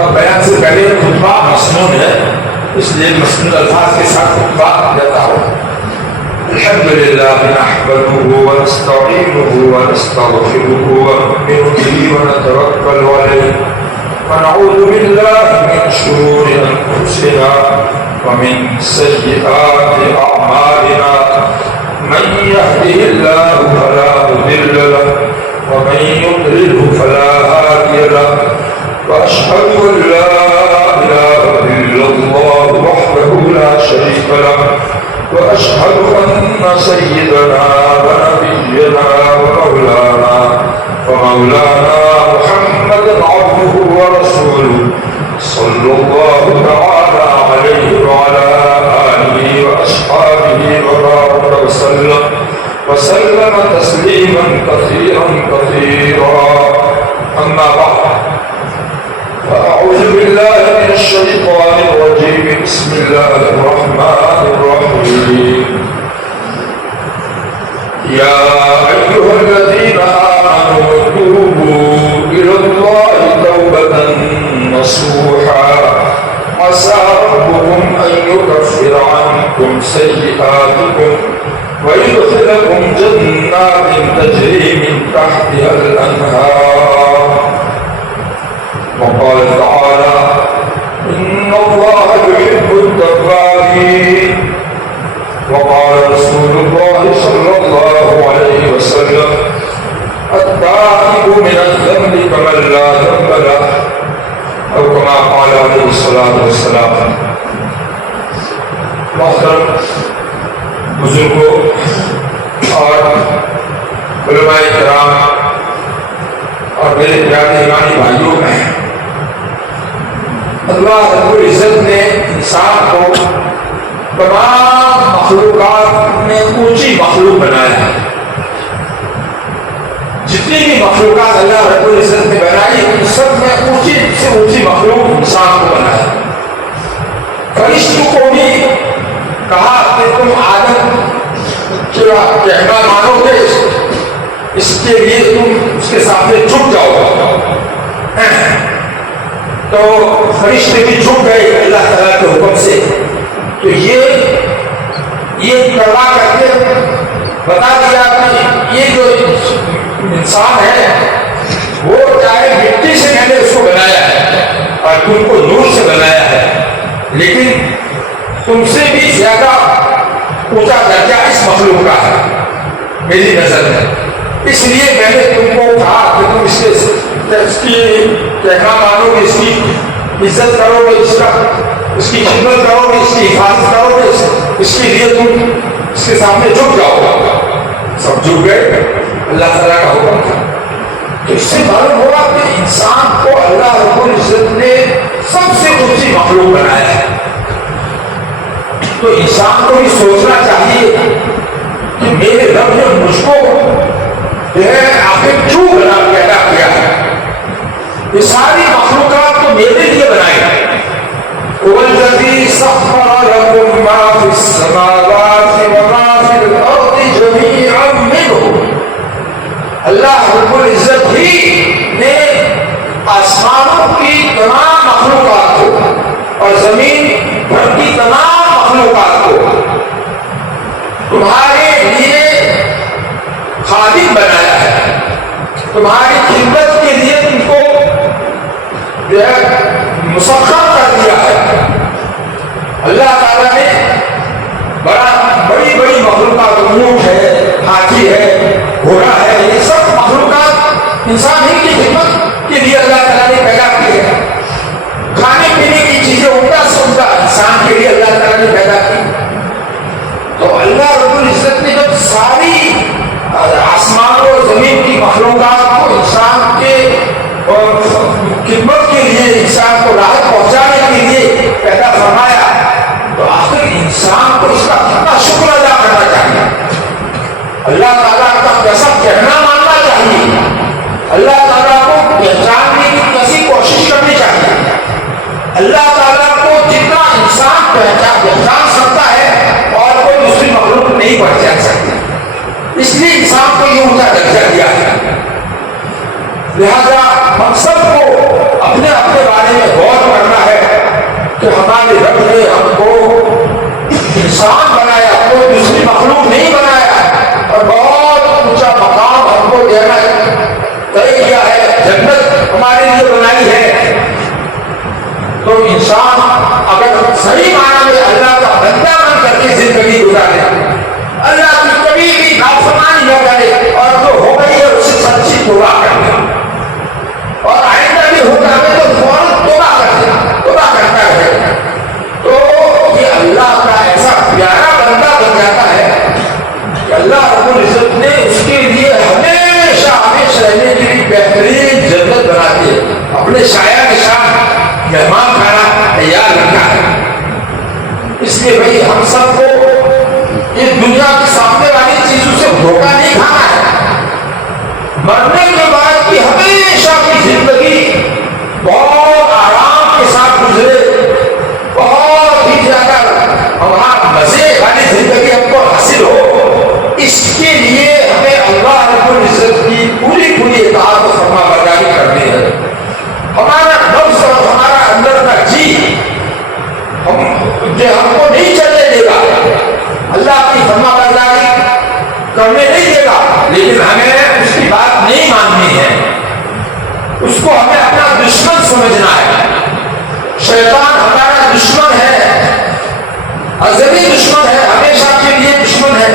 اب بیان سے پہلے خطبہ مسنون ہے، اس لیے مسنون الفاظ کے ساتھ خطبہ دیتا ہوں۔ الحمد للہ نحمده ونستعینه ونستغفره ونؤمن به ونتوکل علیہ ونعوذ باللہ من شرور انفسنا ومن سیئات اعمالنا من يهده الله فلا مضل له ومن يضلل فلا هادي له واشهد ان لا اله الا الله وحده لا شريك له واشهد ان سيدنا ونبينا ومولانا محمد عبده ورسوله صلى الله تعالى عليه وعلى آله وأصحابه وبارك وسلم تسليما كثيرا أما بعد فأعوذ بالله من الشيطان الرجيم بسم الله الرحمن الرحيم يا أيها الذين آمنوا توبوا إلى الله توبة نصوحا عسى ربكم أن يكفر عنكم سيئاتكم ويدخلكم جنات تجري من تحتها الأنهار وقال تعالى إن الله يحب التوابين وقال رسول الله صلى الله عليه وسلم التائب من الذنب كمن لا ذنب له أو كما قال عليه الصلاة والسلام۔ محترم بزرگوں اور علماء کرام اور میرے پیارے ایمانی بھائیوں، اللہ رب العزت نے انسان کو تمام مخلوقات میں اونچی مخلوق بنایا ہے۔ جتنی بھی مخلوقات اللہ رب العزت نے بنائی ان سب میں اونچی سے اونچی مخلوق انسان کو بنایا۔ فرشتوں کو بھی کہا کہ تم آدم کا کہنا مانو گے، اس کے لیے تم اس کے سامنے جھک جاؤ۔ تو فرشتے بھی جھک گئے اللہ تعالیٰ کے حکم سے۔ تو یہ کروا کر کے بتا دیا کہ یہ جو انسان ہے وہ چاہے مٹی سے میں نے اس کو بنایا ہے اور تم کو نور سے بنایا ہے، لیکن تم سے بھی زیادہ اونچا درجہ اس مخلوق کا ہے میری نظر میں۔ اس لیے میں نے تم کو کہا کہ تم اس کی کہنا مانو گے، اس کی عزت کرو گے، اس کی خدمت کرو گے، اس کی حفاظت کرو گے، اس کے لیے تم اس کے سامنے جھک جاؤ۔ سب جھک گئے، اللہ تعالیٰ کا حکم تھا۔ تو اس سے معلوم ہوا کہ انسان کو اللہ رب العزت نے سب سے اونچی مخلوق بنایا ہے۔ تو انسان کو بھی سوچنا چاہیے کہ میرے رب نے مجھ کو جو ہے آخر کیوں پیدا کیا ہے؟ یہ ساری مخلوقات تو میرے لیے بنائی ہے۔ وَالَّذِي سَخَّرَ لَكُم مَّا فِي السَّمَاوَاتِ وَمَا فِي الْأَرْضِ جَمِيعًا مِّنْهُ، اللہ رب العزت ہی نے آسمانوں کی تمام مخلوقات کو اور زمین بھر کی تمام مخلوقات کو تمہارے لیے خادم بنایا ہے، تمہاری خدمت کے لیے تم کو جو ہے مسخر کر دیا ہے۔ اللہ تعالیٰ نے بڑی بڑی مخلوقات، اونٹ ہے، ہاتھی ہے، گھوڑا ہے، یہ سب مخلوقات انسان ہی کی خدمت کے لیے اللہ تعالیٰ نے پیدا کی ہے۔ کھانے پینے کی چیزیں عمدہ سے عمدہ انسان کے لیے اللہ تعالیٰ نے پیدا کی۔ تو اللہ رب العزت نے جب ساری آسمان اور زمین کی مخلوقات کو انسان کے خدمت کے لیے، انسان کو راحت پہنچانے کے لیے پیدا فرمایا، تو آخر انسان کو اس کا کتنا شکر ادا کرنا چاہیے، اللہ تعالیٰ کا کیسا کہنا ماننا چاہیے، اللہ تعالیٰ کو پہچاننے کی کیسی کوشش کرنی چاہیے۔ اللہ تعالیٰ کو جتنا انسان پہچان سکتا ہے اور کوئی دوسری مخلوق نہیں پہچان سکتی، اس لیے انسان کو یہ اونچا درجہ دیا ہے۔ لہذا ہم سب کو اپنے بارے میں غور تو انسان اگر صحیح معنی میں اللہ کا بندہ بن کر کے زندگی گزارے، اللہ کی کبھی بھی نافرمانی نہ کرے، اور جو ہو گئی ہے اسے سچی توبہ کرے، اور آئندہ بھی ہو جائے تو فوراً توبہ کرتا ہے، تو یہ اللہ کا ایسا پیارا بندہ بن جاتا ہے کہ اللہ رب العزت نے اس کے لیے ہمیشہ رہنے کے لیے بہترین جنت بنا کے اپنے سایہ کے ساتھ مہمان کھانا تیار رکھا ہے۔ اس لیے بھائی ہم سب کو یہ دنیا کے سامنے والی چیزوں سے دھوکہ نہیں کھانا ہے۔ مرنے کے بعد کی ہمیشہ کی زندگی بہت آرام کے ساتھ گزرے، بہت ہی زیادہ ہمارا مزے والی زندگی ہم کو حاصل ہو، اس کے لیے ہمیں اللہ رب العزت کی پوری اطاعت و فرما برداری کرنی ہے۔ ہمارا نفس اور ہمارا اندر کا جی ہم کو نہیں چلنے دے گا، اللہ کی فرما برداری کرنے نہیں دے گا، لیکن ہمیں اس کی بات نہیں ماننی ہے، اس کو ہمیں اپنا دشمن سمجھنا ہے۔ شیطان ہمارا دشمن ہے، ازلی دشمن ہے، ہمیشہ کے لیے دشمن ہے۔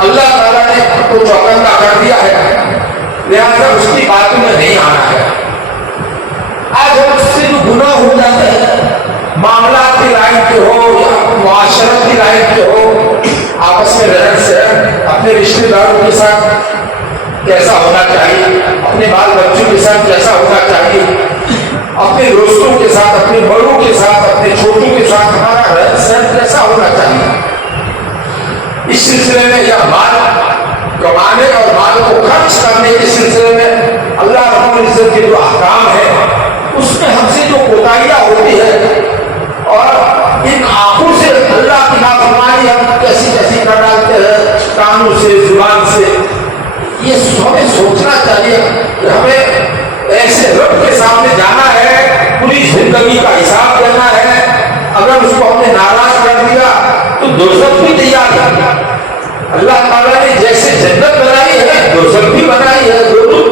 اللہ تعالیٰ نے ہم کو چوکندہ کر دیا ہے، لہٰذا اس کی باتوں میں نہیں آنا ہے۔ آج ہم اس سے جو گناہ ہو جاتے ہیں، معاملات کی لائن کے ہو یا معاشرت کی لائن کے ہو، آپس میں رہن سہن، اپنے رشتے داروں کے ساتھ کیسا ہونا چاہیے، اپنے بال بچوں کے ساتھ کیسا ہونا چاہیے، اپنے دوستوں کے ساتھ، اپنے بڑوں کے ساتھ، اپنے چھوٹوں کے ساتھ ہمارا رہن سہن کیسا ہونا چاہیے، اس سلسلے میں یا مال کمانے اور مال کو خرچ کرنے کے سلسلے میں اللہ رب العزت کے جو احکام ہے اس میں ہم سے جو کوتاہیاں ہوتی ہے، اور ان آنکھوں سے اللہ کی نافرمانی ہم کیسی کر ڈالتے ہیں، کانوں سے، زبان سے، یہ ہمیں سوچنا چاہیے کہ ہمیں ایسے رب کے سامنے جانا ہے، پوری زندگی کا حساب دینا ہے۔ اگر اس کو ہم نے ناراض کر دیا تو دوزخ بھی تیار ہے۔ اللہ تعالیٰ نے جیسے جنت بنائی ہے دوزخ بھی بنائی ہے، دونوں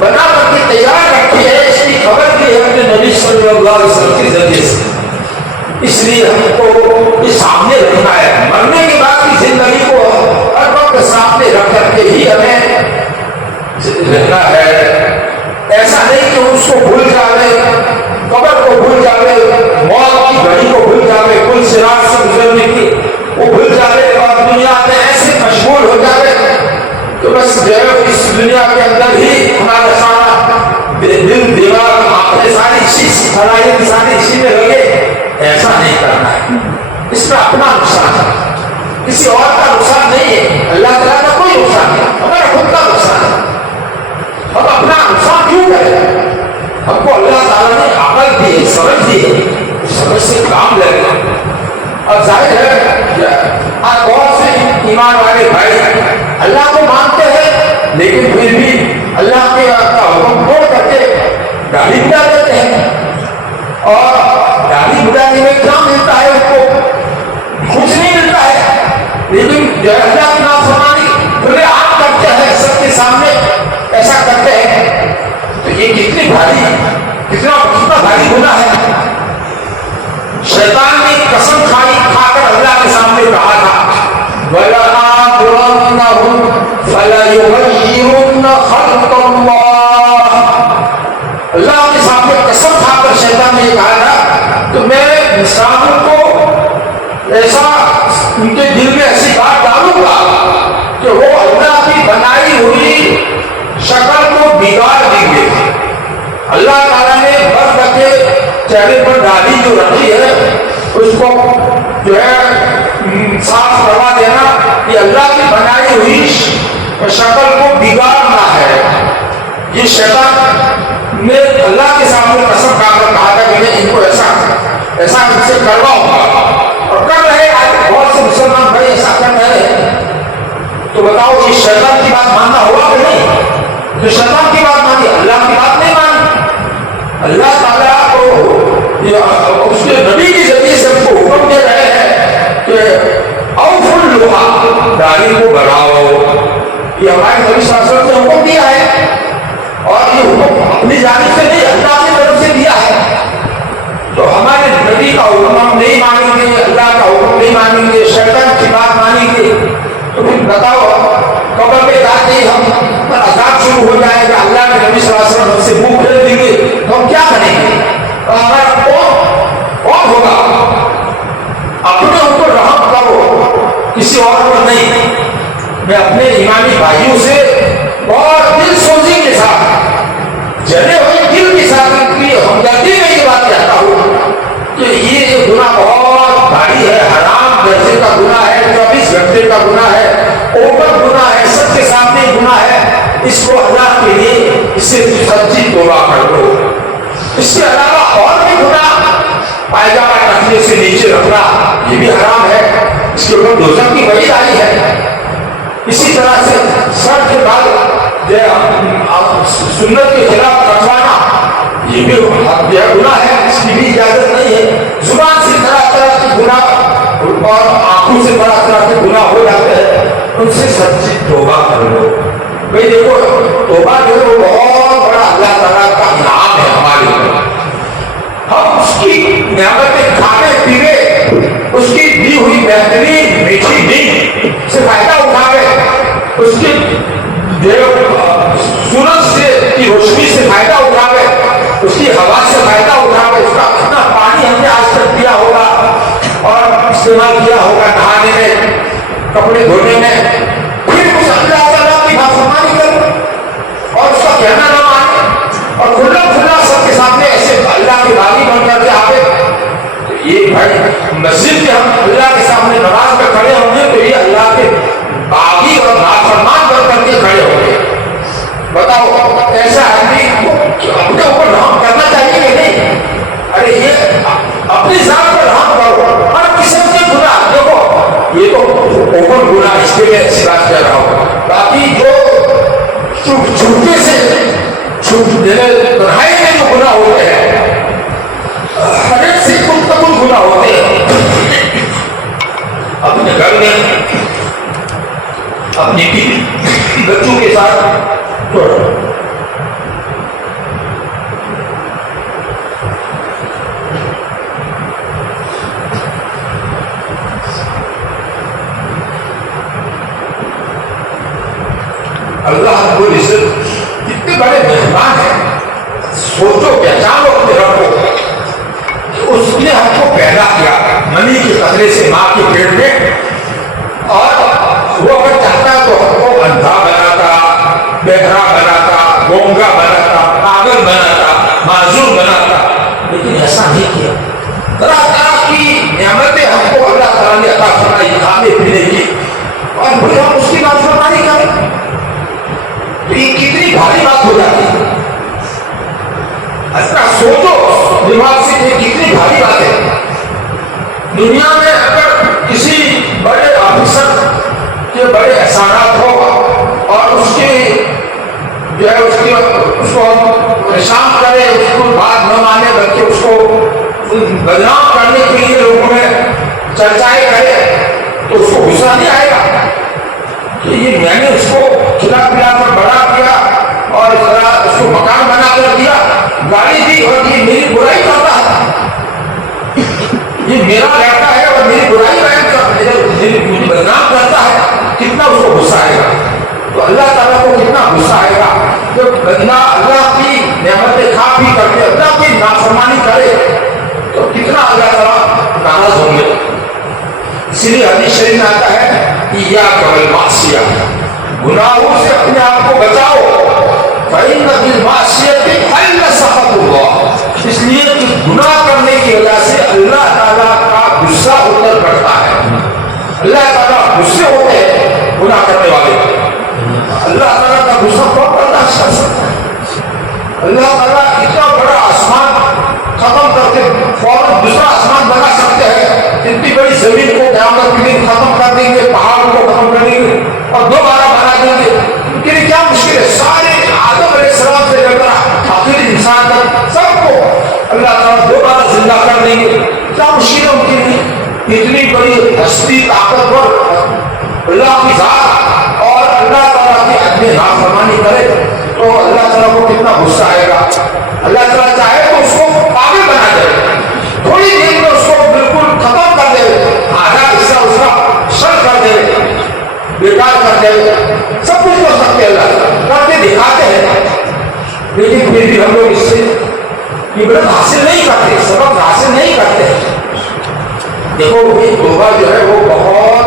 بنا کر کے تیار رکھی ہے، اس کی خبر دی ہے اپنے نبی صلی اللہ علیہ وسلم کے ذریعے سے۔ اس لیے ہم کو یہ سامنے رکھنا ہے، مرنے کے بعد کی زندگی کو ہر وقت سامنے رکھ کر کے ہی ہمیں رہنا ہے۔ ایسا نہیں کہ اس کو بھول جاوے، قبر کو بھول جاوے، موت کی گھڑی کو بھول جاوے، کل صراط سے گزرنے کی وہ بھول جاوے، اور دنیا میں ایسے مشغول ہو جاوے تو بس جو ہے اس دنیا کے اندر ہی ہمارا سارا دل دماغ آنکھیں ساری صلاحیت ساری اسی میں لگے۔ ایسا نہیں کرنا ہے، اس میں اپنا نقصان ہے، کسی اور کا نقصان نہیں ہے، اللہ تعالیٰ کا کوئی نقصان نہیں، ہمارا خود کا نقصان ہے۔ ہم اپنا نقصان کیوں کریں؟ ہم کو اللہ تعالیٰ نے عقل دی ہے، سمجھ دی ہے، سمجھ سے کام لے گا۔ اور ظاہر ہے آپ بہت سے ایمان والے بھائی اللہ کو مانتے ہیں لیکن پھر بھی اللہ کے حکم چھوڑ کر کے گاڑی بجا دیتے ہیں، اور گاڑی بجانے میں کیا ملتا ہے ان کو؟ کچھ نہیں ملتا ہے، لیکن جو اللہ کی نافرمانی کھلے عام کرتے ہیں، سب کے سامنے ایسا کرتے ہیں، تو یہ کتنی بھاری کتنا بھاری گناہ ہے۔ شیطان نے قسم کھا کر اللہ کے سامنے کہا تھا وَلَآمُرَنَّهُمْ فَلَيُغَيِّرُنَّ خَلْقَ اللَّهِ، اللہ کے سامنے قسم کھا کر شیطان نے کہا تھا تو میں انسانوں کو ایسا ان کے دل میں ایسی بات ڈالوں گا کہ وہ اللہ کی بنائی ہوئی شکل کو بگاڑ دیں گے۔ اللہ تعالیٰ نے بس رکھے چہرے پر داڑھی جو رکھی ہے اس کو جو ہے صاف کروا دینا، یہ اللہ کی بنائی ہوئی شکل کو بگاڑنا ہے۔ یہ شیطان نے اللہ کے سامنے قسم کھا کر کہا تھا کہ میں ان کو ایسا ان سے کرواؤں گا، اور کر رہے آج بہت سے مسلمان بھائی ایسا کر رہے ہیں۔ تو بتاؤ یہ شیطان کی بات ماننا ہوگا کہ نہیں؟ جو شیطان کی بات مانی اللہ کی بات نہیں مانی۔ اللہ تعالیٰ کو اس کے نبی کے ذریعے سے ہم کو حکم دے رہے ہیں کہ اوفوا اللحى، داڑھی کو بڑھاؤ، یہ ہمارے نبی صلی اللہ علیہ وسلم نے حکم دیا ہے، اور یہ حکم اپنی جانب سے نہیں اللہ کی طرف سے دیا ہے۔ تو اور پر نہیں، میں اپنے ایمانی بھائیوں سے بہت دل سوزی کے ساتھ، جلے ہوئے دل کے ساتھ ان کی ہمدردی میں یہ بات کہتا ہوں کہ یہ گناہ بہت بھاری ہے، حرام درجے کا گناہ ہے، 24 گھنٹے کا گناہ ہے، اوپر گناہ ہے، سب کے سامنے گناہ ہے، اس کو اللہ کے لیے اس سے سچی توبہ کر دو۔ اس کے علاوہ اور بھی گناہ، پائجامہ ٹخنے سے نیچے رکھنا یہ بھی حرام ہے، اس کے اوپر دوزخ کی وعید آئی ہے۔ اسی طرح سے سر کے بال سنت کے خلاف کٹوانا یہ بھی گناہ ہے، اس کی بھی اجازت نہیں ہے۔ زبان سے طرح طرح کے گناہ اور آنکھوں سے طرح طرح کے گناہ ہو جاتے ہیں، ان سے سچی توبہ کر لو۔ بھائی دیکھو، توبہ جو ہے وہ بہت بڑا اللہ تعالیٰ کا انعام ہے ہمارے اوپر۔ ہم اس کی نعمتیں کھانے پینے، اس کی دی ہوئی بہترین میٹھی نیند سے فائدہ اٹھاوے، اس کی سورج سے کی روشنی سے فائدہ اٹھاوے، اس کی ہوا سے فائدہ اٹھاوے، اس کا کتنا پانی ہم نے آج تک پیا ہوگا اور استعمال کیا ہوگا نہانے میں، کپڑے دھونے میں، پھر اس اللہ تعالیٰ کی نافرمانی کریں اور اس کا کہنا نہ مانے اور کھلا کھلا سب کے سامنے ایسے اللہ کے باغی بن کر کے آگے، یہ بھائی مسجد کے ہم اللہ کے سامنے نماز میں کھڑے ہوں گے تو یہ اللہ کے باغی اور نافرمان بن کر کے کھڑے ہوں گے۔ بتاؤ ایسا آدمی اپنے اوپر رحم کرنا چاہیے کہ نہیں؟ ارے یہ اپنی ذات پر رحم کرو، ہر قسم کے گناہ دیکھو، یہ تو اوپر گناہ اس کے لیے ایسی بات کہہ رہا ہوں، باقی جو چھوٹے سے تنہائی میں جو گناہ ہوتے ہیں، ہر ایک سے کل گناہ ہوتے ہیں، اپنے گھر میں اپنی بیوی بچوں کے ساتھ اللہ رب العزت کتنے بڑے مہربان ہیں۔ سوچو، پہچانو اپنے رب کو کہ اس نے ہم کو پیدا کیا منی کے قطرے سے ماں کے پیٹ میں، اور وہ اگر چاہتا تو ہم کو اندھا بناتا، بہرا بناتا، گونگا بناتا، پاگل بناتا، معذور بناتا، لیکن ایسا نہیں کیا۔ طرح طرح کی نعمتیں ہم کو اللہ تعالیٰ نے عطا فرمائی کھانے پینے کی، اور پھر ہم اس کی نافرمانی کریں تو یہ کتنی بھاری بات ہو جاتی ہے۔ ایسا سوچو دماغ سے، یہ کتنی بھاری بات ہے۔ دنیا میں اگر کسی بڑے آفیسر کے بڑے احسانات ہو اور اس کی جو ہے اس کو پریشان کرے، اس کو بات نہ مانے بلکہ اس کو بدنام کرنے کے لیے لوگوں میں چرچائے کرے، تو اس کو غصہ نہیں آئے گا کہ یہ میں نے اس کو کھلا پلا کر بڑا کیا اور اس طرح اس کو مکان بنا کر دیا، گاڑی دی، اور یہ میری برائی کرتا ہے، یہ میرا لڑکا ہے اور میری برائی مجھے بدنام کرتا ہے، کتنا اس کو غصہ آئے گا۔ تو اللہ تعالیٰ کو کتنا غصہ آئے گا جب بندہ اللہ کی نعمتیں کھا پی کر کے اللہ کی نافرمانی کرے، تو کتنا اللہ تعالیٰ ناراض ہوں گے۔ اسی لیے حدیث شریف میں آتا ہے ایاک والمعصیہ، گناہوں سے اپنے آپ کو بچاؤ، فإن بالمعصیۃ حل سخط اللہ، اس لیے کہ گناہ کرنے کی وجہ سے اللہ تعالیٰ کا غصہ اتر پڑتا ہے۔ اللہ تعالیٰ غصے ہوتے ہیں گناہ کرنے والے، اللہ تعالیٰ کا غصہ کون برداشت کر سکتا ہے؟ اللہ تعالیٰ اتنا بڑا آسمان ختم کر کے فوراً دوسرا آسمان بنا سکتے ہیں، اتنی بڑی زمین کو قیامت کے دن ختم کر دیں گے، پہاڑوں کو ختم کر دیں گے اور دوبارہ بنا دیں گے، ان کے لیے کیا مشکل ہے؟ سارے آدم علیہ السلام سے لے کر آخری انسان تک سب کو اللہ تعالیٰ دوبارہ زندہ کر دیں گے، کیا مشکل ہے ان کے لیے؟ اتنی بڑی ہستی طاقتور اللہ کی ذات اور اللہ تعالیٰ کی عدل نافرمانی کرے تو اللہ تعالیٰ کو کتنا غصہ آئے گا۔ اللہ تعالیٰ چاہے تو اس کو پاگل بنا دے، تھوڑی دیر میں اس کو بالکل ختم کر دے، آدھا حصہ اس کا شر کر دے، بیکار کر دے، سب کچھ کر سکتے اللہ کر کے دکھاتے ہیں، لیکن پھر بھی ہم لوگ اس سے عبرت حاصل نہیں کرتے، سبق حاصل نہیں کرتے۔ دیکھو یہ توبہ جو ہے وہ بہت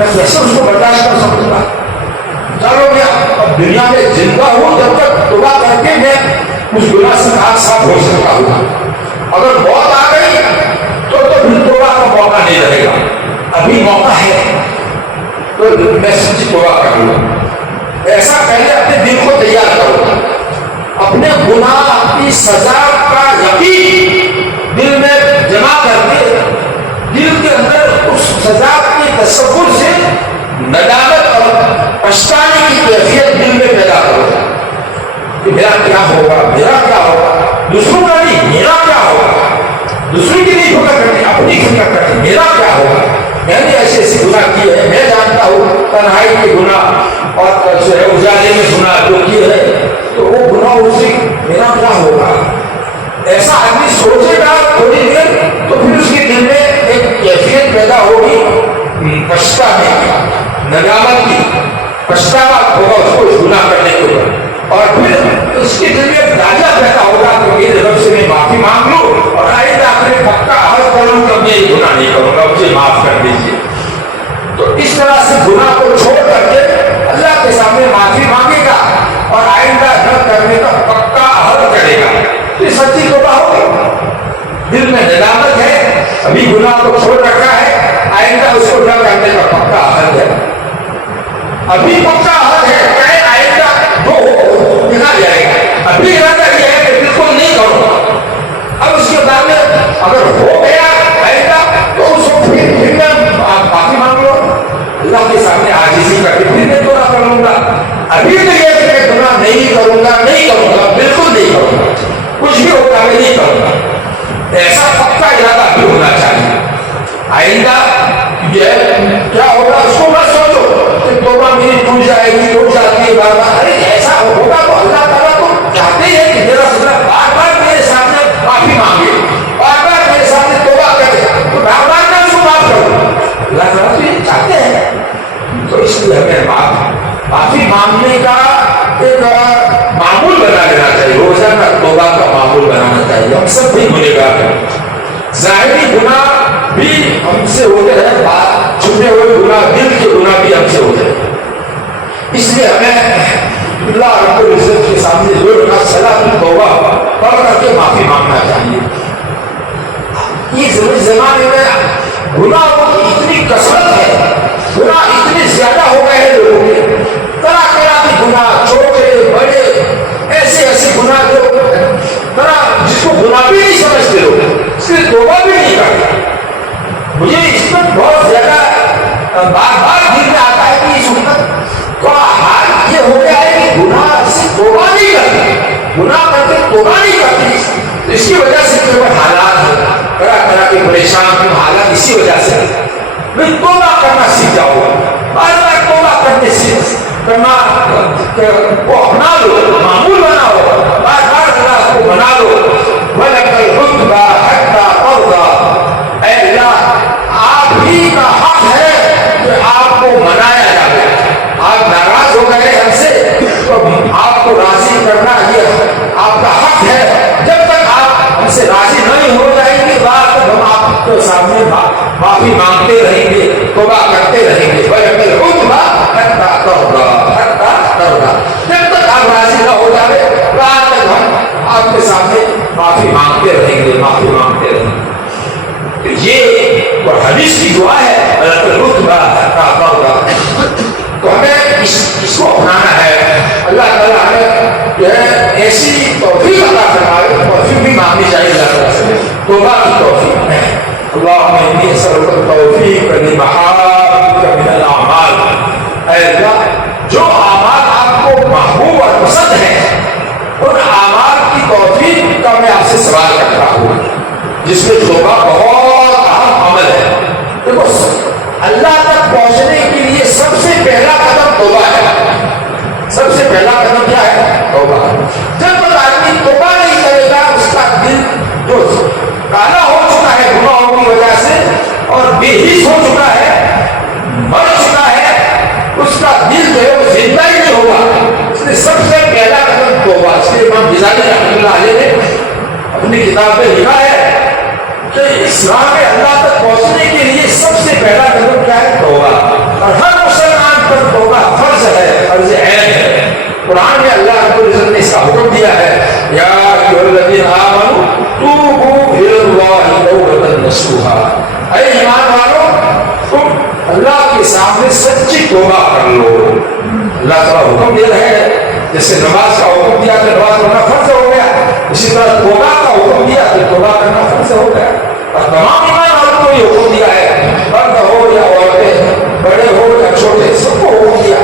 میں کیسے اس کو برداشت کر سکوں گا؟ چلو میں اب دنیا میں زندہ ہوں جب تک توبہ کر کے میں اس گناہ سے صاف ہو سکتا ہوں. اگر موت آ گئی تو پھر توبہ کا موقع نہیں رہے گا. ابھی موقع ہے تو میں سچی توبہ کروں گا. ایسا پہلے اپنے دل کو تیار کرو. اپنے گناہ کی سزا کا یقین دل میں جمع کر کے دل کے اندر اس سزا کے تصور سے ندامت اور پچھتانے کی کیفیت دل میں پیدا کرو کہ میرا کیا ہوگا، میرا کیا ہوگا. دوسروں کا نہیں، میرا کیا ہوگا. دوسروں کی نہیں فکر کرنی، اپنی فکر کرنی. میرا کیا ہوگا، میں نے ایسے ایسے گناہ کیے ہیں، میں جانتا ہوں تنہائی کے گناہ اور اجالے میں گناہ جو کیے ہیں، تو وہ گناہ اسے میرا کیا ہوگا. ایسا آدمی سوچے گا تھوڑی دیر تو پھر اس کے دل میں ایک کیفیت پیدا ہوگی پچھتانے کی، ندامت کی. پچھتاوا ہوگا اس کو اس گناہ کرنے کے اوپر. اور پھر اس کے دل میں دادا پیدا ہوگا کہ میرے رب سے میں معافی مانگ لوں اور آئندہ اپنے پکا عہد کروں کہ میں یہ گناہ نہیں کروں گا، مجھے معاف کر دیجیے. تو اس طرح سے گناہ کو چھوڑ کر کے اللہ کے سامنے معافی مانگے گا اور آئندہ نہ کرنے کا پکا عہد کرے گا. یہ سچی توبہ ہوگی. دل میں ندامت ہے، ابھی گناہ کو چھوڑ رکھا ہے، آئندہ اس کو نہ کرنے کا پکا عہد ہے. ابھی پکا عہد ہے کہ آئندہ جو بنا جائے گا. ابھی ارادہ یہ ہے کہ بالکل نہیں کروں گا. اب اس کے بعد میں اگر ہو گیا آئندہ تو اس کو پھر معافی مانگ لو اللہ کے سامنے عاجزی کر کے پھر میں توبہ کر لوں گا. ابھی تو یہ کہ میں گناہ نہیں کروں گا، نہیں کروں گا، بالکل نہیں کروں گا، کچھ بھی ہوتا ہے نہیں کروں گا. ایسا پکا ارادہ بھی ہونا چاہیے. آئندہ یہ کیا ہوگا اس کو مت سوچو کہ توبہ میری ٹوٹ جائے گی، ٹوٹ جاتی ہے بار بار. ارے ایسا ہوگا تو اللہ تعالیٰ تو چاہتے ہیں کہ میرا سامنے بار بار میرے سامنے معافی مانگے، بار بار میرے سامنے توبہ کرے، تو بار بار میں اس کو معاف کروں. اللہ تعالیٰ تو یہ چاہتے ہیں. تو اس لیے ہمیں معافی مانگنے کا ایک معمول بنا لینا چاہیے. روزانہ توبہ کا معمول بنانا چاہیے. ہم سب بھی گنہگار ہیں. ظاہری گناہ بھی ہم سے ہوتے ہیں، چھپے ہوئے گناہ، دل کے گناہ بھی ہم سے ہوتے ہیں. اس لیے ہمیں اللہ رب العزت کے سامنے روزانہ صلاۃ التوبہ پڑھ کر کے معافی مانگنا چاہیے. اس زمانے میں گناہوں کی اتنی کثرت ہے، گناہ اتنے زیادہ ہو گئے ہیں لوگوں کے، طرح طرح کے گناہ، چھوٹے بڑے، ایسے ایسے گناہ جو طرح جس کو گناہ بھی نہیں سمجھتے لوگ، اس کی توبہ بھی نہیں کرتے. مجھے اس پر بہت زیادہ بار بار دل میں آتا ہے کہ اس وقت کا حال یہ ہو گیا ہے کہ گناہ سے توبہ نہیں کرتے، گناہ کرتے توبہ نہیں کرتے. اس کی وجہ سے جو حالات ہیں، طرح طرح کے پریشان حالات، اسی وجہ سے میں توبہ کرنا سیکھ جاؤں گا. بار بار توبہ کرنے سے کرنا کو اپنا لو، معمول بناؤ، بار بار اللہ کو بنا لو. وَلَكَ الْحُكْمُ حَتَّى تَرْضَىٰ. اے اللہ آپ ہی کا حق ہے کہ آپ کو منایا جائے. آپ ناراض ہو گئے ہم سے تو آپ کو راضی کرنا یہ آپ کا حق ہے. جب تک آپ ہم سے راضی نہیں ہو جائیں گے بات تک ہم آپ کے سامنے معافی مانگتے رہیں گے، توبہ کرتے رہیں گے. وَلَكَ الْحُكْمُ حَتَّى تَرْضَىٰ. حَتَّى تَرْضَىٰ. جب تک آپ راضی نہ ہو جائے بات تک ہم آپ کے سامنے معافی مانگتے رہیں گے، معافی مانگتے رہیں گے. یہ اور حدیث کی دعا ہے وَلَكَ الْحُكْمُ حَتَّى تَرْضَىٰ. تو ہمیں اس کو اپنانا ہے. اللہ تعالیٰ ہمیں ایسی توفیق عطا فرمائے. توفیق بھی مانگنی چاہیے اللہ تعالیٰ سے، توبہ کی توفیق ہے. اللہم انی اسألک التوفیق لمحاببک من الاعمال. اے اللہ جو اعمال آپ کو محبوب اور پسند ہیں ان اعمال کی توفیق کا میں آپ سے سوال کرتا ہوں جس میں توبہ بہت اہم عمل ہے. دیکھو اللہ تک پہنچنے کے لیے سب سے پہلا قدم توبہ ہے. سب سے پہلا قدم کیا ہے؟ توبہ. جب تک آدمی توبہ نہیں کرے گا اس کا دل جو کالا ہو چکا ہے گناہوں کی وجہ سے اور بے حس ہو چکا ہے، مر چکا ہے، اس کا دل جو ہے وہ زندہ ہی نہیں ہوگا. اس لیے سب سے پہلا قدم توبہ. اس لیے امام غزالی رحمۃ اللہ علیہ نے اپنی کتاب میں لکھا ہے کہ اس راہ میں اللہ تک پہنچنے کے لیے سب سے پہلا قدم کیا ہے؟ قرآن میں اللہ رب العزت نے اس کا حکم دیا ہے، یا ایھا الذین آمنوا توبوا الی اللہ توبۃ نصوحا، اے ایمان والو تم اللہ کے سامنے سچی توبہ کر لو۔ اللہ تعالیٰ حکم دے رہے ہیں، جیسے نماز کا حکم دیا کہ نماز پڑھنا فرض ہو گیا، اسی طرح توبہ کا حکم دیا کہ توبہ کرنا فرض ہو گیا۔ اور تمام ایمان والوں کو یہ حکم دیا ہے، مرد ہو یا عورتیں، بڑے ہو یا چھوٹے، سب کو حکم دیا،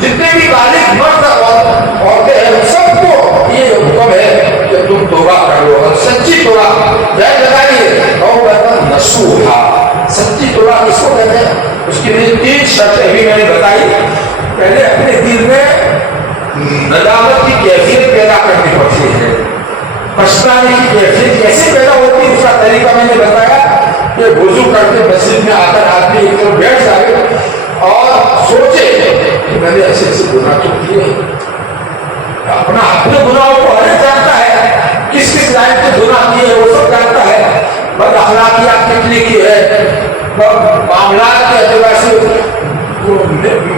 جتنے بھی بالغ مرد اور عورتیں ہیں سب کو یہ حکم ہے کہ تم توبہ کر لو، اور سچی توبہ جائے لگائیے، توبۃ نصوحا۔ سچی توبہ کس کو کہتے ہیں؟ اس کی لیے 3 شرطیں بھی میں نے بتائی۔ پہلے اپنے دل میں ندامت کی کیفیت پیدا کرنی پڑتی ہے، پچھتانے کی کیفیت کیسے پیدا ہوتی ہے اس کا طریقہ میں نے بتایا کہ وضو کر کے مسجد میں آ کر آدمی ایک طرف بیٹھ جائے اور سوچے کہ میں نے ایسے ایسے گناہ تو کیے، اپنے گناہوں کو ہر ایک جانتا ہے، کس کس لائن کے گناہ کیے وہ سب جانتا ہے، بد اخلاقیات کتنی کی ہے، معاملات کے اعتبار سے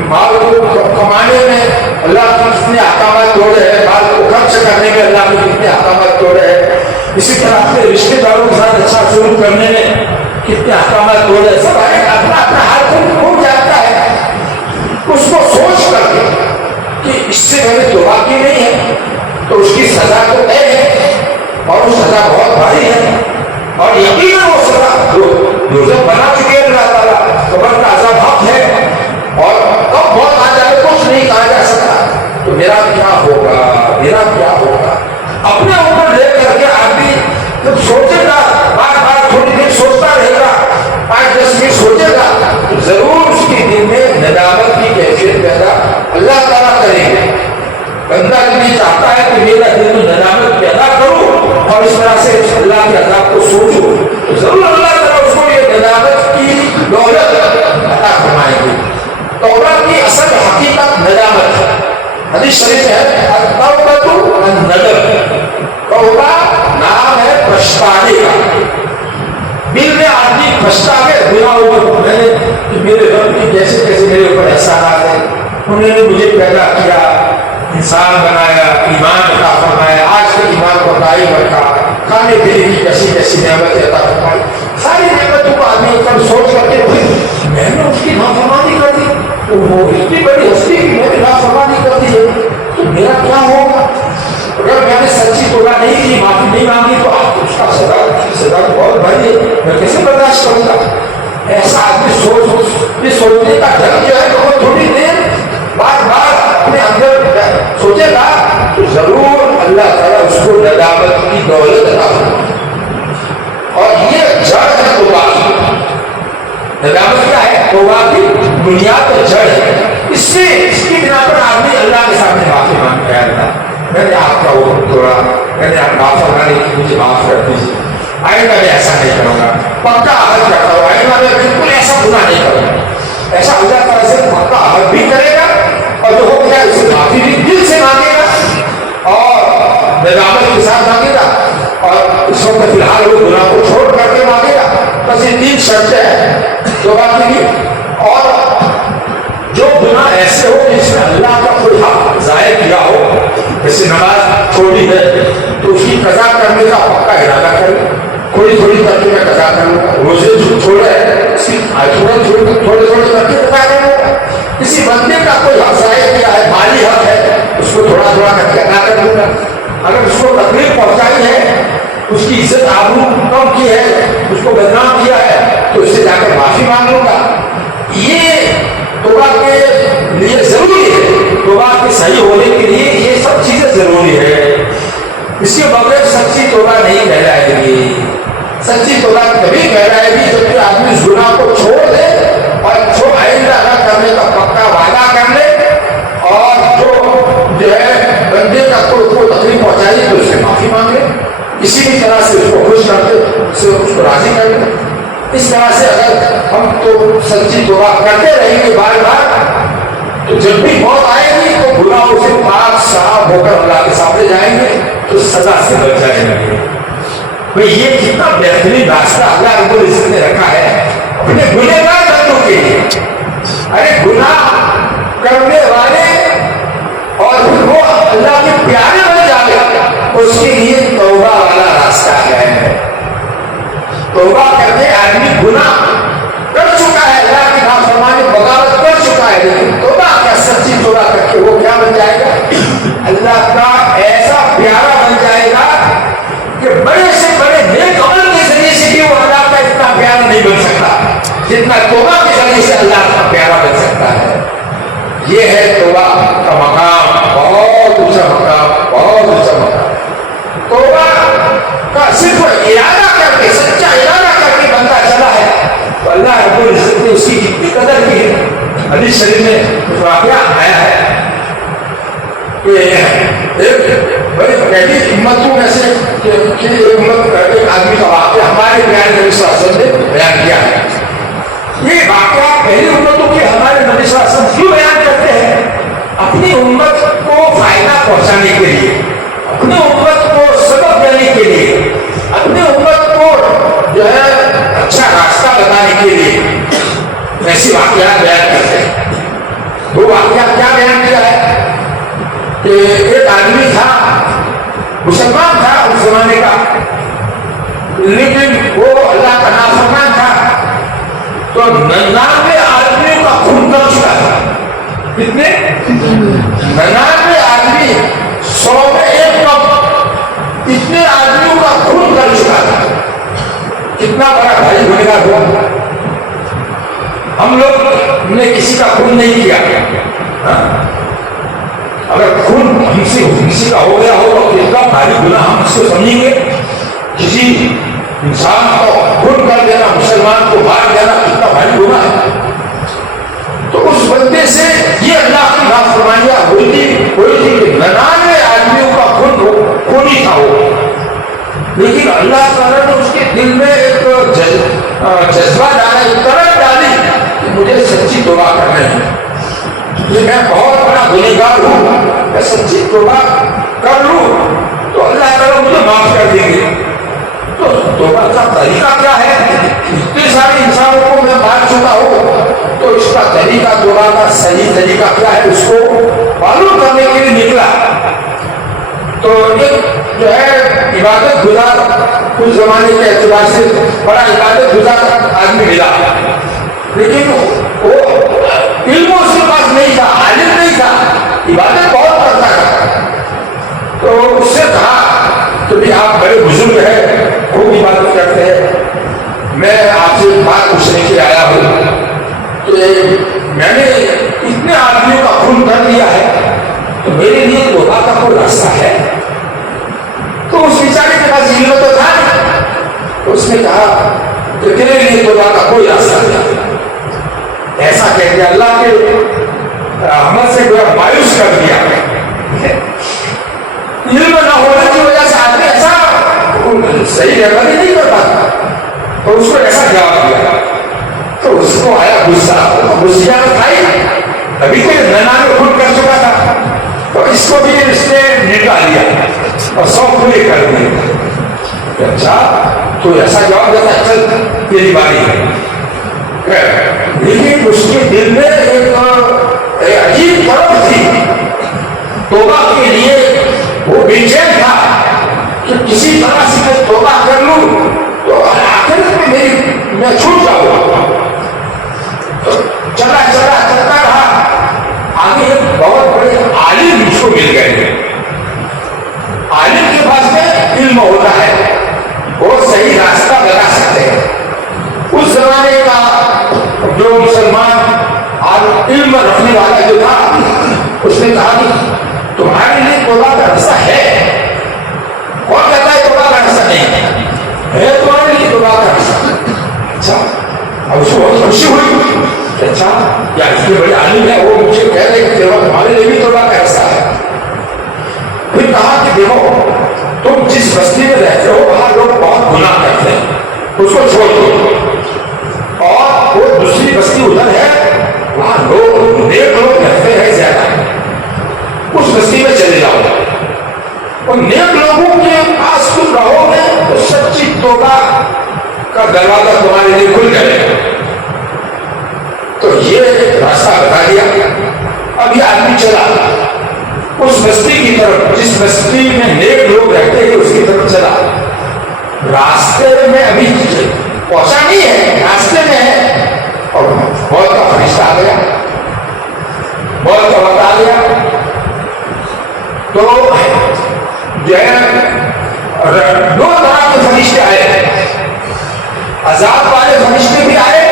مال کو کمانے میں اللہ کے کتنے احکامات توڑے ہیں، مال کو خرچ کرنے میں اللہ کے کتنے احکامات توڑے ہیں، اسی طرح اپنے رشتے داروں کے ساتھ اچھا سلوک کرنے میں کتنے احکامات توڑے ہیں، سب اپنا اپنا حال خود جانتا ہے۔ اس کو سوچ کر کے کہ اس سے میں نے توبہ کی نہیں ہے تو اس کی سزا تو طے ہے، اور وہ سزا بہت بھاری ہے، اور یقیناً وہ سزا جو بنا چکے ہیں اللہ تعالیٰ، قبر کا عذاب حق ہے، اور کب موت آ جائے کچھ نہیں کہا جا سکتا، تو میرا کیا ہوگا، میرا کیا ہوگا، اپنے اوپر لے کر کے آدمی جب سوچے گا، بار بار تھوڑی دیر سوچتا رہے گا، 5-10 منٹ سوچے گا، تو ضرور اس کے دل میں ندامت کی کیفیت پیدا اللہ تعالیٰ کریں گے۔ بندہ یہ چاہتا ہے کہ میرا دل میں ندامت پیدا کروں اور اس طرح سے اللہ کے عذاب کو سوچوں، تو ضرور اللہ تعالیٰ اس کو یہ ندامت کی دولت عطا فرمائیں گے۔ توبہ کی اصل حقیقت ندامت ہے، حدیث شریف ہے التوبۃ الندم، توبہ نام ہے پچھتانے کا، دل میں آدمی پچھتا ہے گناہوں پر، کہ میرے رب کی کیسے کیسے میرے اوپر احسانات ہیں، انہوں نے مجھے پیدا کیا، انسان بنایا، ایمان عطا فرمایا، آج کے ایمان کو قائم رکھا، کھانے پینے کی کیسی کیسی نعمتیں عطا فرمائی، ساری نعمتوں کو آدمی اوپر سوچ کر کے میں نے اس کی نافرمانی کر دی، تو وہ اتنی بڑی ہستی کی میں نے نافرمانی کر دی ہے، تو میرا کیا ہوگا؟ اگر میں نے سچی توبہ نہیں کی، معافی نہیں مانگی، تو آپ اس کا سزا بہت بڑی ہے، میں کیسے برداشت کروں گا؟ ایسا آدمی سوچنے کا جب جو ہے تو وہ تھوڑی دیر بار بار اپنے اندر سوچے گا تو ضرور اللہ تعالیٰ اس کو ندامت کی دولت عطا فرمائے۔ اور یہ جڑ ہے توبہ کی، ندامت کیا ہے؟ توبہ کی بنیاد اور جڑ ہے، اس کی بنا پر آدمی اللہ کے سامنے معافی مانگتا ہے، میں نے آپ کا حکم توڑا، میں نے آپ معاف فرمانے کی مجھے معاف کر دیجیے، آئندہ میں ایسا نہیں کروں گا، پکا عہد کرتا ہوں آئندہ میں بالکل ایسا گناہ نہیں کروں گا۔ ایسا اللہ تعالیٰ سے پکا عہد بھی کرے گا، اور جو ہو گیا اسے معافی بھی دل سے مانگے گا اور ندامت کے ساتھ مانگے گا، اور اس وقت فی الحال وہ گناہ کو چھوڑ کر کے مانگے گا۔ بس یہ 3 شرطیں ہیں توبہ کے لیے، اور جو گناہ ایسے ہو جس میں اللہ کا کوئی حق ضائع کیا ہو، جیسے نماز چھوڑی ہے تو اس کی قضا کرنے کا پکا ارادہ کرے، تھوڑی تھوڑی کر کے میں قضا کروں گا، روزے چھوڑے ہیں اس کی تھوڑے تھوڑے کر کے قضا کروں گا، کسی بندے کا کوئی حق ضائع کیا ہے، مالی حق ہے، اس کو تھوڑا تھوڑا کر کے ادا کر دوں گا، اگر اس کو تکلیف پہنچائی ہے، اس کی عزت آبرو کم کی ہے، اس کو بدنام کیا ہے، تو اس سے جا کر معافی مانگ لوں گا۔ یہ توبہ کے لیے ضروری ہے، توبہ کے صحیح ہونے کے لیے یہ سب چیزیں ضروری ہے، اس کے بغیر سچی توبہ نہیں کہلائے گی۔ سچی توبہ کبھی کہلائے گی جب کہ آدمی اس گناہ کو چھوڑ دے اور آئندہ نہ کرنے کا پکا وعدہ کر لے، اور جو ہے بندے کا کوئی تکلیف پہنچائی تو اس سے معافی مانگے، کسی بھی طرح سے اس کو خوش کر کے اس کو راضی کر لے۔ اس طرح سے اگر ہم تو سچی توبہ کرتے رہیں گے بار بار، تو جب بھی موت آئے گی تو گناہوں سے پاک صاف ہو کر اللہ کے سامنے جائیں گے تو سزا سے بچ جائیں گے۔ بھئی یہ کتنا بہترین راستہ اللہ رب العزت نے رکھا ہے اپنے گنہگار بندوں کے لیے۔ ارے گناہ کرنے والے اور اللہ کا ایسا پیارا بن جائے گا کہ بڑے سے بڑے نیک عمل کے ذریعے سے بھی وہ اللہ کا اتنا پیارا نہیں بن سکتا جتنا توبہ کے ذریعے سے اللہ کا پیارا بن سکتا ہے. یہ ہے توبہ کا مقام، بہت اونچا مقام، بہت اونچا مقام. توبہ کا صرف ارادہ کر کے، سچا ارادہ کر کے بندہ چلا ہے تو اللہ رب العزت نے اس کی کتنی قدر کی ہے. حدیث شریف میں واقعہ آیا ہے کہ ایک بڑی پہلی امتوں میں سے ایک آدمی کا واقعہ ہمارے بیان نبی صلی اللہ علیہ وسلم نے بیان کیا ہے. یہ واقعہ پہلی امتوں کے ہمارے نبی صلی اللہ علیہ وسلم کیوں بیان کرتے ہیں؟ اپنی امت کو فائدہ پہنچانے کے لیے، اپنی امت کو سبق دینے کے لیے، اپنی امت کو جو ہے اچھا راستہ بتانے کے لیے ایسی واقعات بیان کرتے ہیں. وہ واقعہ کیا بیان کیا ہے کہ ایک آدمی تھا، مسلمان تھا اس زمانے کا، لیکن وہ اللہ کا نافرمان تھا. تو 99 آدمیوں کا خون کر چکا تھا. کتنے؟ 99 آدمی، 100 میں ایک کم، اتنے آدمیوں کا خون کر چکا تھا. کتنا بڑا بھائی گنہگار ہوا. ہم لوگ نے کسی کا خون نہیں کیا، اگر خون کسی کا ہو گیا ہو تو اتنا بھاری گناہ ہم اس کو سمجھیں گے. کسی انسان کو خون کر دینا، مسلمان کو مار دینا کتنا بھاری گناہ ہے. تو اس بندے سے یہ اللہ کی نافرمانیاں ہوئی تھی کہ 99 آدمیوں کا خون ہی تھا وہ. لیکن اللہ تعالیٰ نے اس کے دل میں ایک جذبہ ڈالا، ایک طرف ڈالی کہ مجھے سچی توبہ کرنا ہے. میں بہت بڑا گنہگار ہوں، میں سچی توبہ کر لوں تو اللہ تعالیٰ مجھے معاف کر دیں گے. تو توبہ کا طریقہ کیا ہے؟ اتنے سارے انسانوں کو میں مار چکا ہوں تو اس کا طریقہ، توبہ کا صحیح طریقہ کیا ہے اس کو معلوم کرنے کے لیے نکلا. تو ایک جو ہے عبادت گزار، اس زمانے کے اعتبار سے بڑا عبادت گزار آدمی ملا، لیکن وہ علم اس کے پاس نہیں تھا، عالم نہیں تھا، عبادت بہت کرتا تھا. تو اس سے کہا کہ بھی آپ بڑے بزرگ ہیں، خوب عبادت کرتے ہیں، میں آپ سے بات پوچھنے کے لیے آیا ہوں کہ میں نے اتنے آدمیوں کا خون کر دیا ہے تو میرے لیے توبہ کا کوئی راستہ ہے؟ تو اس بیچارے کے پاس علم تو تھا. اس نے کہا کہ تیرے لیے توبہ کا کوئی راستہ نہیں. ایسا کہہ دیا، اللہ کے رحمت سے مایوس کر دیا. علم نہ ہونے کی وجہ سے آدمی ایسا صحیح جگہ نہیں کرتا تھا. تو اس کو ایسا جواب دیا تو اس کو آیا غصہ. غصہ کھائی، ابھی تو 99 خود کر چکا تھا تو اس کو بھی اس نے نکال لیا اور 100 پورے کر دیے. اچھا تو ایسا جواب دیتا، چل تیری باری ہے. لیکن اس کے دل میں ایک عجیب طرف تھی توبہ کے لیے. وہ بے چین تھا کہ کسی طرح سے میں توبہ کر لوں تو آخرت میں میں چھوٹ جاؤں گا. چلا رہا، آگے ایک بہت بڑے عالم اس کو مل گئے. عالم کے پاس میں علم ہوتا ہے، وہ صحیح راستہ بتا سکتے ہیں. اس زمانے کا جو مسلمان اور علم رکھنے والا جو تھا اس نے کہا کہ تمہارے لیے توبہ کا راستہ ہے؟ کون کہتا ہے توبہ کا راستہ نہیں ہے؟ تمہارے لیے توبہ کا راستہ. اچھا، اب اس کو بہت خوشی ہوئی کہ اچھا یا اس کے بڑے عالم ہے، وہ مجھے کہہ رہے کہ تمہارے لیے بھی توبہ کا راستہ ہے. پھر کہا کہ دیکھو تم جس بستی میں رہتے ہو وہاں لوگ بہت گناہ کرتے ہیں، اس کو چھوڑ دو. اور وہ دوسری بستی ادھر ہے، وہاں لوگ نیک لوگ رہتے ہیں زیادہ، اس بستی میں چلے جاؤ. اور نیک لوگوں کے پاس تم رہو گے تو سچی توبہ کا دروازہ تمہارے لیے کھل جائے گا. تو یہ راستہ بتا دیا. اب یہ آدمی چلا اس بستی کی طرف، جس بستی میں نیک لوگ رہتے ہیں اس کی طرف چلا. راستے میں ابھی پہنچا نہیں ہے، راستے میں ہے اور موت کا فرشتہ آ گیا، موت کا وقت آ گیا. تو جو ہے دو طرح کے فرشتے آئے، عذاب والے فرشتے بھی آئے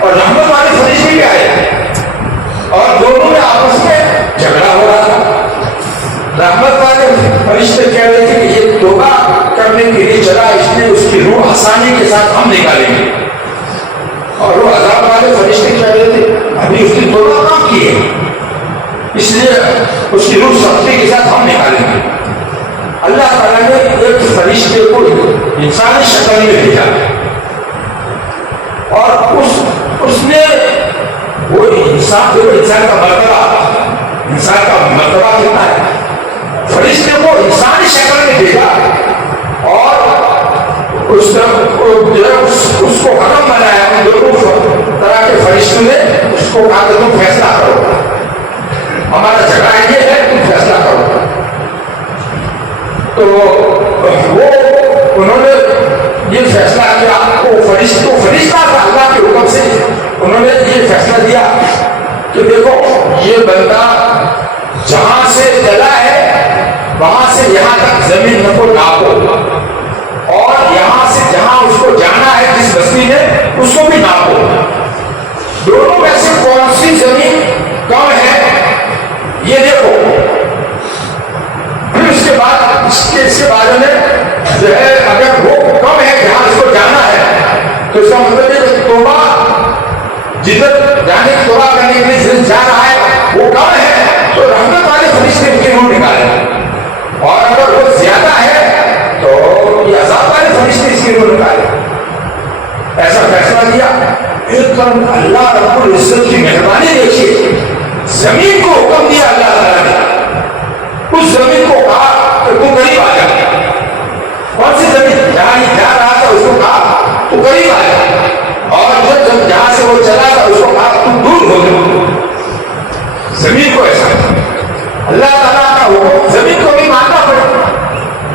اور رحمت والے فرشتے بھی آئے، اور دونوں میں آپس میں جھگڑا ہو رہا تھا۔ رحمت والے فرشتے کہہ رہے تھے کہ یہ توبہ کرنے کے لیے چلا، اس لیے اس کی روح آسانی کے ساتھ ہم نکالیں گے، اور وہ عذاب والے فرشتے کہہ رہے تھے ابھی اس کی توبہ کام کی ہے، اس لیے اس کی روح سختی کے ساتھ ہم نکالیں گے۔ اللہ تعالیٰ نے ایک فرشتے کو انسانی شکل میں بھیجا، اور اس نے وہ انسان کا مرتبہ کتنا ہے، فرشتے کو انسانی شکل میں بھیجا اور اس کو حکم بنایا۔ ان دونوں طرح کے فرشتوں نے اس کو کہا کہ تم فیصلہ کرو، ہمارا جھگڑا یہ ہے، تم فیصلہ کرو۔ تو وہ انہوں نے یہ فیصلہ کیا، وہ فرشتہ تھا اللہ کے حکم سے، انہوں نے یہ فیصلہ دیا کہ دیکھو یہ بندہ جہاں سے چلا ہے وہاں سے یہاں تک زمین کو ناپو، اور یہاں سے جہاں اس کو جانا ہے جس بستی میں اس کو بھی ناپو، دونوں میں سے کون سی زمین کم ہے یہ دیکھو۔ پھر اس کے بعد اس کے بارے میں جو ہے اگر وہ کم ہے جہاں اس کو جانا ہے تو اس کا مطلب ہے کہ توبہ جدھر جانے کی توبہ کرنے کے لیے جدھر جا رہا ہے وہ کم ہے تو رحمت والے فرشتے اس کی روح نکالے، اور اگر وہ زیادہ ہے تو یہ عذاب والے فرشتے اس کی روح نکالے۔ ایسا فیصلہ کیا۔ ایک طرف اللہ رب العزت کی مہربانی دیکھیے، زمین کو حکم دیا اللہ تعالیٰ نے، اس زمین کو کہا کہ تو قریب آ جا۔ کون سی زمین؟ جہاں یہ جا رہا تھا اس کو کہا تو قریب آ جا، اور جب جہاں سے وہ چلا تھا اس کو کہا تو دور ہو جا۔ زمین کو ایسا اللہ تعالیٰ کا حکم زمین کو بھی ماننا پڑے۔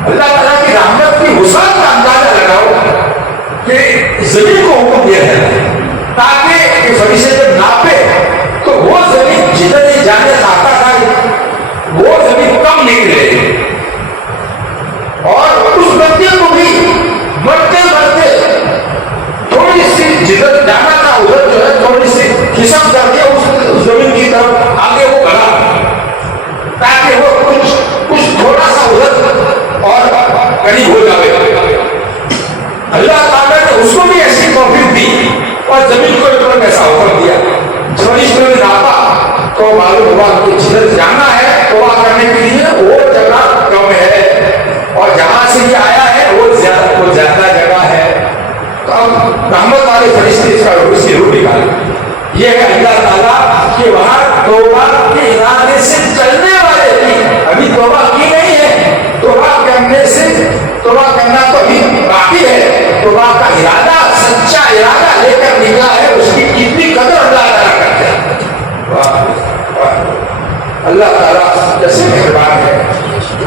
اللہ تعالیٰ کی رحمت کی وسعت کا اندازہ لگاؤ کہ زمین کو حکم دیا جائے تاکہ یہ فرشتے جب ناپے تو وہ زمین جدھر یہ جانے چاہتا تھا وہ زمین کم نکلے، اور اس بندے کو بھی مرتے مرتے تھوڑی سی جدھر جانا تھا ادھر جو ہے تھوڑی سی کھسک کر کے اس زمین کی طرف آگے وہ بڑھا تاکہ وہ کچھ تھوڑا سا ادھر اور قریب ہو جائے۔ اللہ تعالیٰ نے اس کو بھی ایسی توفیق دی اور زمین کو ایک ایسا حکم دیا، فرشتوں نے ناپا تو معلوم ہوا کہ جدھر جانا ہے توبہ کرنے کے لیے وہ جگہ کم ہے، اور جہاں سے یہ آیا ہے وہ زیادہ جگہ ہے۔ تو اب رحمت والے فرشتے اس کی روح نکالے۔ یہ ہے اللہ تعالیٰ کہ وہاں توبہ کے ارادے سے چلنے والے بھی ابھی توبہ کی نہیں ہے، توبہ کرنا تو ابھی باقی ہے، توبہ کا ارادہ سچا ارادہ لے کر نکلا ہے، اس کی کتنی قدر اللہ تعالیٰ کرتے ہیں۔ اللہ تعالیٰ کیسے مہربان ہے،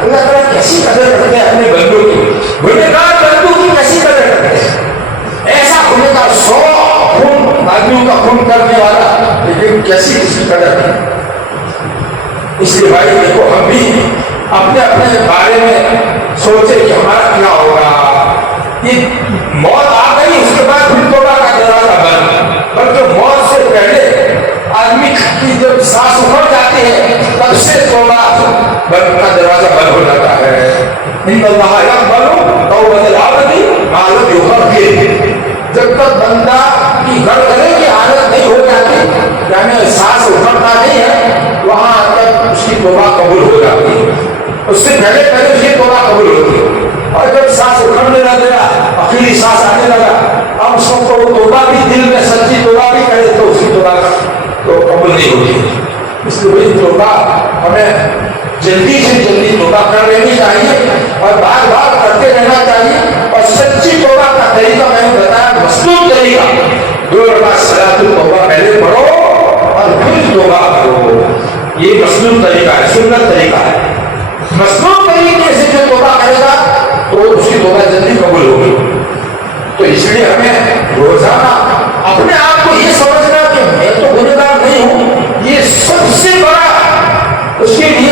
اللہ تعالیٰ کیسی قدر کرتے ہیں اپنے بندوں کی، گنہگار بندوں کی کیسی قدر کرتے ہیں۔ ایسا ہونے کا 100 خون آدمیوں کا خون کرنے والا، لیکن کیسی اس کی قدر ہے۔ اس لیے بھائی دیکھو ہم بھی اپنے اپنے بارے میں سوچے کہ ہمارا کیا ہوگا، یہ موت آ گئی اس کے بعد پھر توبہ کا دروازہ بند، بلکہ موت سے پہلے آدمی کی جب سانس اکھڑ جاتی ہے تب سے توبہ بند کا دروازہ بند ہو جاتا ہے۔ ان اللہ یقبل توبۃ العبد ما لم یغرغر، جب تک بندہ کی گڑگڑے کی حالت نہیں ہو جاتی، یعنی سانس اکھڑتا نہیں ہے، وہاں تک اس کی توبہ قبول ہو جاتی ہے۔ اس سے پہلے اس کی توبہ قبول ہوتی ہے، اور جب سانس اکھڑنے لگا، آخری سانس آنے لگا، اب اس کو وہ توبہ بھی دل میں سچی توبہ بھی کرے تو اس کی توبہ تو قبول نہیں ہوتی۔ اس لیے توبہ ہمیں جلدی سے جلدی توبہ کر لینی چاہیے اور بار بار کرتے رہنا چاہیے، اور سچی توبہ کا طریقہ میں نے بتایا، مصنوع طریقہ، 2 رکعت صلاۃ التوبہ پہلے پڑھو اور پھر توبہ کرو، یہ مصنوع طریقہ ہے، سنت طریقہ ہے۔ مصنوع طریقے سے جو توبہ کرے گا تو اس کی توبہ جلدی قبول ہوگی۔ تو اس لیے ہمیں روزانہ اپنے آپ کو یہ سمجھنا کہ میں تو گنہگار نہیں ہوں، یہ سب سے بڑا اس کے لیے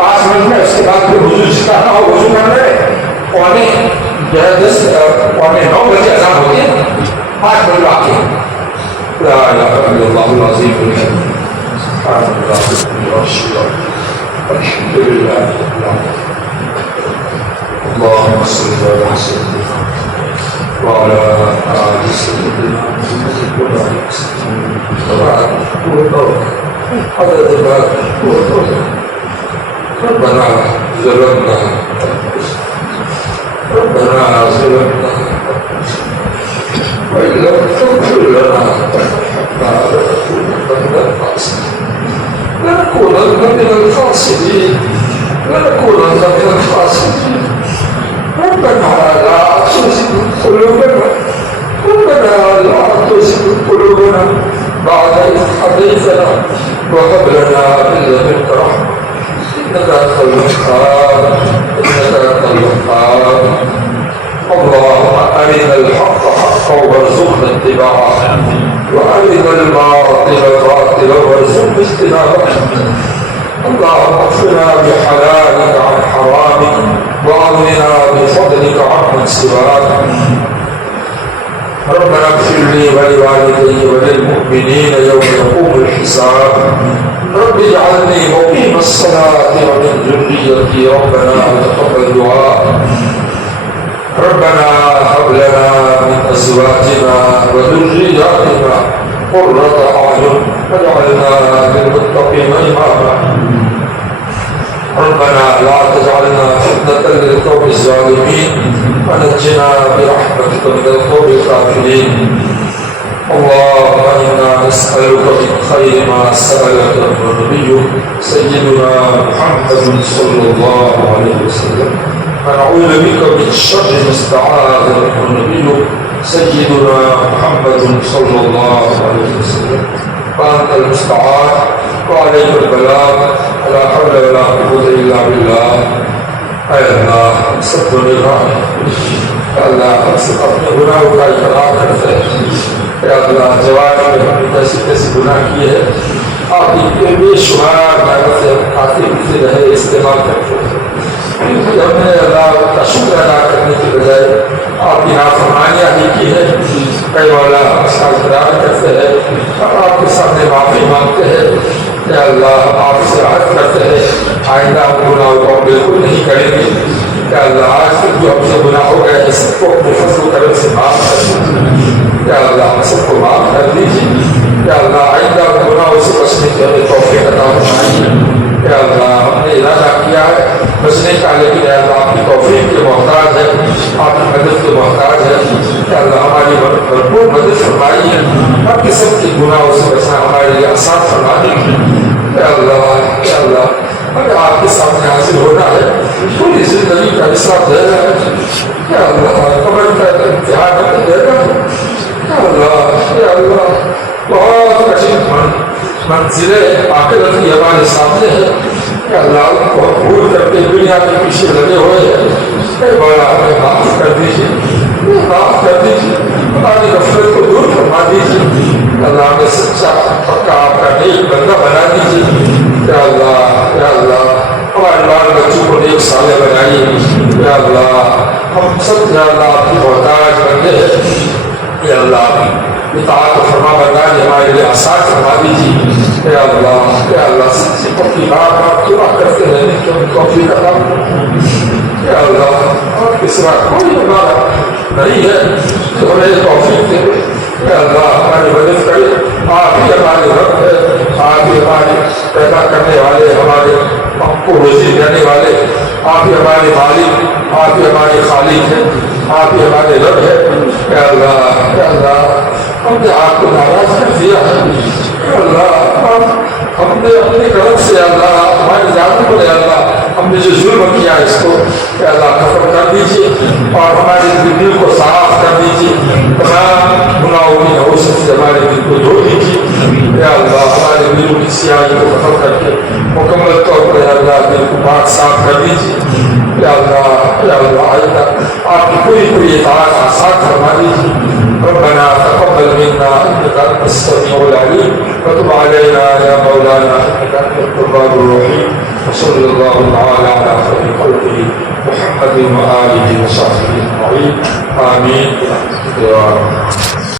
5 منٹ میں اس کے بعد پھر وضو جس کا نہ ہو وضو کر رہے پونے 9 بجے اذان ہوتی ہے 5 منٹ باقی لا الہ الا اللہ العظیم الحمد للہ اللهم صل على سيدنا وعلى آل سيدنا ربنا ظلمنا وإن لم تغفر لنا لنكونن من الخاسرين ربنا لا تزغ قلوبنا بعد إذ هديتنا وهب لنا من لدنك رحمة إنك أنت الوهاب اللهم أرنا الحق حقا وارزقنا اتباعه وأرنا الباطل باطلا وارزقنا اجتنابه اللهم اكفنا بحلالك عن حرامك واغننا بفضلك عمن سواك ربنا اغفر لي ولوالدي وللمؤمنين يوم يقوم الحساب رب اجعلني مقيم الصلاة ومن ذريتي ربنا وتقبل دعاء ربنا هب لنا من ازواجنا وذرياتنا قرة اعين واجعلنا للمتقين اماما ربنا لا تجعلنا فتنة للقوم الظالمين ونجنا برحمتك من القوم الكافرين اللهم انا نسألك من خير ما سألك النبي سيدنا محمد صلى الله عليه وسلم ونعوذ بك من شر ما استعاذ منه النبي سيدنا محمد صلى الله عليه وسلم وأنت المستعان وعليك البلاغ ولا حول ولا قوة إلا بالله اے اللہ سب گناہ اللہ ہم سے اپنے گناہوں کا اقرار کرتے ہیں اے اللہ جوانی میں ہم نے کیسے کیسے گناہ کیے ہیں آپ کی بے شمار محنت سے خاطر سے رہے استعمال کرتے ہیں ہم نے اللہ کا شکر ادا کرنے کی بجائے آپ کی نافرمانیاں ہی کی ہے اے مولا اس کا اقرار کرتے ہیں اور آپ کے سامنے معافی مانگتے ہیں کہ اللہ آپ سے عہد کرتے ہیں آئندہ ہم گناہوں کو بالکل نہیں کریں گے کہ اللہ آج تک جو ہم سے گناہ ہو گئے اس کو اپنے فضل و کرم سے معاف کر دیجیے کہ اللہ ہم سب کو معاف کر دیجیے کہ اللہ آئندہ گناہوں سے بچنے کی ہمیں توفیق عطا فرمائیے کہ اللہ ہم نے ارادہ کیا ہے بچنے کا لیکن اے اللہ آپ کی توفیق کے محتاج ہے آپ کی مدد کے محتاج ہے کہ اللہ ہماری بھرپور مدد فرمائیے ہر قسم کی گناہوں سے بچنا ہمارے لیے آسان فرما دیجیے کہ اللہ اگر آپ کے سامنے حاضر ہونا ہے پوری زندگی کا حساب دینا ہے کہ اللہ قبر کا امتحان ہمیں دینا ہے کہ اللہ بہت کٹھن منزلیں آخرت کی ہمارے سامنے ہے کہ اللہ کو بھول کر کے دنیا کے پیچھے لگے ہوئے ہیں اے مولا ہمیں معاف کر دیجیے ہماری غفلت کو دور فرما دیجیے اللہ ہمیں سچا پکا آپ کا نیک بندہ بنا دیجیے یا اللہ ہمارے بال بچوں کو نیک صالح بنائیے یا اللہ ہم سب یا اللہ آپ کی محتاج بندے ہیں یا اللہ اطاعت و فرما برداری ہمارے لیے آسان فرما دیجیے یا اللہ سچی پکی بات آپ دعا کرتے رہنے کی ہمیں توفیق عطا یا اللہ آپ کے سوا کوئی ہمارا نہیں ہے تو ہمیں توفیق دے یا اللہ ہماری مدد کرے آپ ہی ہمارے رب ہے آپ ہی ہمارے پیدا کرنے والے ہمارے ہم کو روزی دینے والے آپ ہی ہمارے مالک آپ ہی ہمارے خالق ہیں آپ ہی ہمارے رب ہے یا اللہ ہم نے آپ کو ناراض کر دیا ہے اللہ ہم نے اپنے کرم سے اللہ ہماری جانوں کو اللہ ہم نے جو ظلم کیا اس کو اللہ ختم کر دیجیے اور ہمارے دل کو صاف کر دیجیے تمام گناہوں کی نحوست سے ہمارے دل کو دھو دیجیے اللہ ہمارے دلوں کی سیاہی کو ختم کر کے مکمل طور پر اللہ دل کو پاک صاف کر دیجیے اللہ آئندہ آپ کی پوری اطاعت آسان فرما دیجیے ربنا تقبل منا انك انت السميع العليم وتب علينا يا مولانا انك انت التواب الرحيم وصلی اللہ تعالی علی خیر خلقہ محمد وآلہ وصحبہ اجمعین آمین.